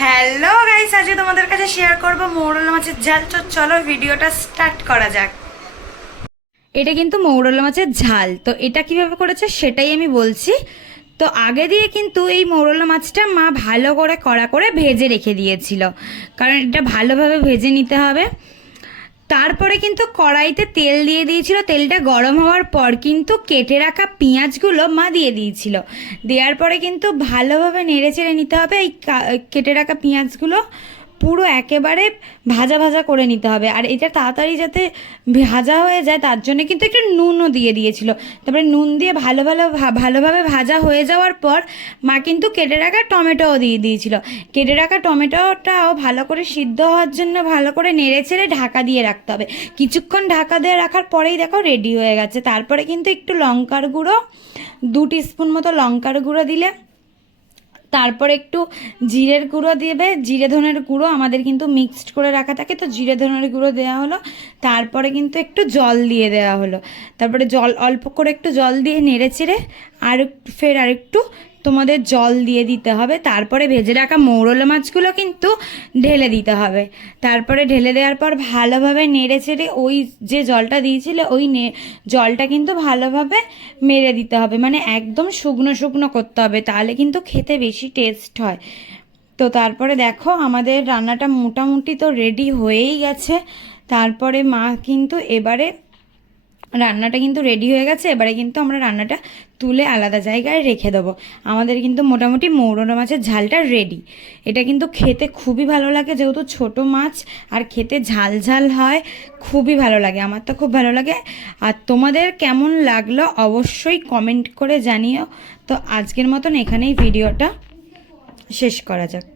Hello guys আজকে তোমাদের কাছে শেয়ার করব মৌরলা মাছের ঝাল। তো চলো ভিডিওটা স্টার্ট করা যাক। এটা কিন্তু মৌরলা মাছের ঝাল। তো এটা কীভাবে করেছে সেটাই আমি বলছি। তো আগে দিয়ে কিন্তু এই মৌরলা মাছটা মা ভালো করে কড়া করে ভেজে রেখে দিয়েছিল। কারণ এটা ভালোভাবে ভেজে নিতে হবে। তারপরে কিন্তু কড়াইতে তেল দিয়ে দিয়েছিল। তেলটা গরম হওয়ার পর কিন্তু কেটে রাখা পেঁয়াজগুলো মা দিয়ে দিয়েছিল। দেওয়ার পরে কিন্তু ভালোভাবে নেড়ে চেড়ে নিতে হবে। এই কেটে রাখা পেঁয়াজগুলো পুরো একেবারে ভাজা ভাজা করে নিতে হবে। আর এটা তাড়াতাড়ি যাতে ভাজা হয়ে যায়, তার জন্য কিন্তু একটু নুনও দিয়ে দিয়েছিল। তারপরে নুন দিয়ে ভালো ভালো ভালোভাবে ভাজা হয়ে যাওয়ার পর মা কিন্তু কেটে রাখা টমেটোও দিয়ে দিয়েছিল। কেটে রাখা টমেটোটাও ভালো করে সিদ্ধ হওয়ার জন্য ভালো করে নেড়ে চেড়ে ঢাকা দিয়ে রাখতে হবে। কিছুক্ষণ ঢাকা দিয়ে রাখার পরেই দেখো রেডি হয়ে গেছে। তারপরে কিন্তু একটু লঙ্কার গুঁড়ো, দু স্পুন মতো লঙ্কার গুঁড়ো দিলে তারপর একটু জিরের গুঁড়ো দেবে। জিরে ধনের গুঁড়ো আমাদের কিন্তু মিক্সড করে রাখা থাকে। তো জিরে ধনের গুঁড়ো দেওয়া হলো। তারপরে কিন্তু একটু জল দিয়ে দেওয়া হলো। তারপরে জল, অল্প করে একটু জল দিয়ে নেড়ে চেড়ে আর ফের আর একটু তোমাদের জল দিয়ে দিতে হবে। তারপরে ভেজে রাখা মৌরলা মাছগুলো কিন্তু ঢেলে দিতে হবে। তারপরে ঢেলে দেওয়ার পর ভালোভাবে নেড়ে চেড়ে ওই যে জলটা দিয়েছিলে, ওই জলটা কিন্তু ভালোভাবে মেরে দিতে হবে। মানে একদম শুকনো শুকনো করতে হবে, তাহলে কিন্তু খেতে বেশি টেস্ট হয়। তো তারপরে দেখো, আমাদের রান্নাটা মোটামুটি তো রেডি হয়েই গেছে। তারপরে মা কিন্তু এবারে রান্নাটা কিন্তু রেডি হয়ে গেছে, এবারে কিন্তু আমরা রান্নাটা তুলে আলাদা জায়গায় রেখে দেবো। আমাদের কিন্তু মোটামুটি মৌরলা মাছের ঝালটা রেডি এটা কিন্তু খেতে খুবই ভালো লাগে, যেহেতু ছোট মাছ আর খেতে ঝাল ঝাল হয়, খুবই ভালো লাগে, আমার তো খুব ভালো লাগে। আর তোমাদের কেমন লাগল অবশ্যই কমেন্ট করে জানিও। তো আজকের মতন এখানেই ভিডিওটা শেষ করা যাক।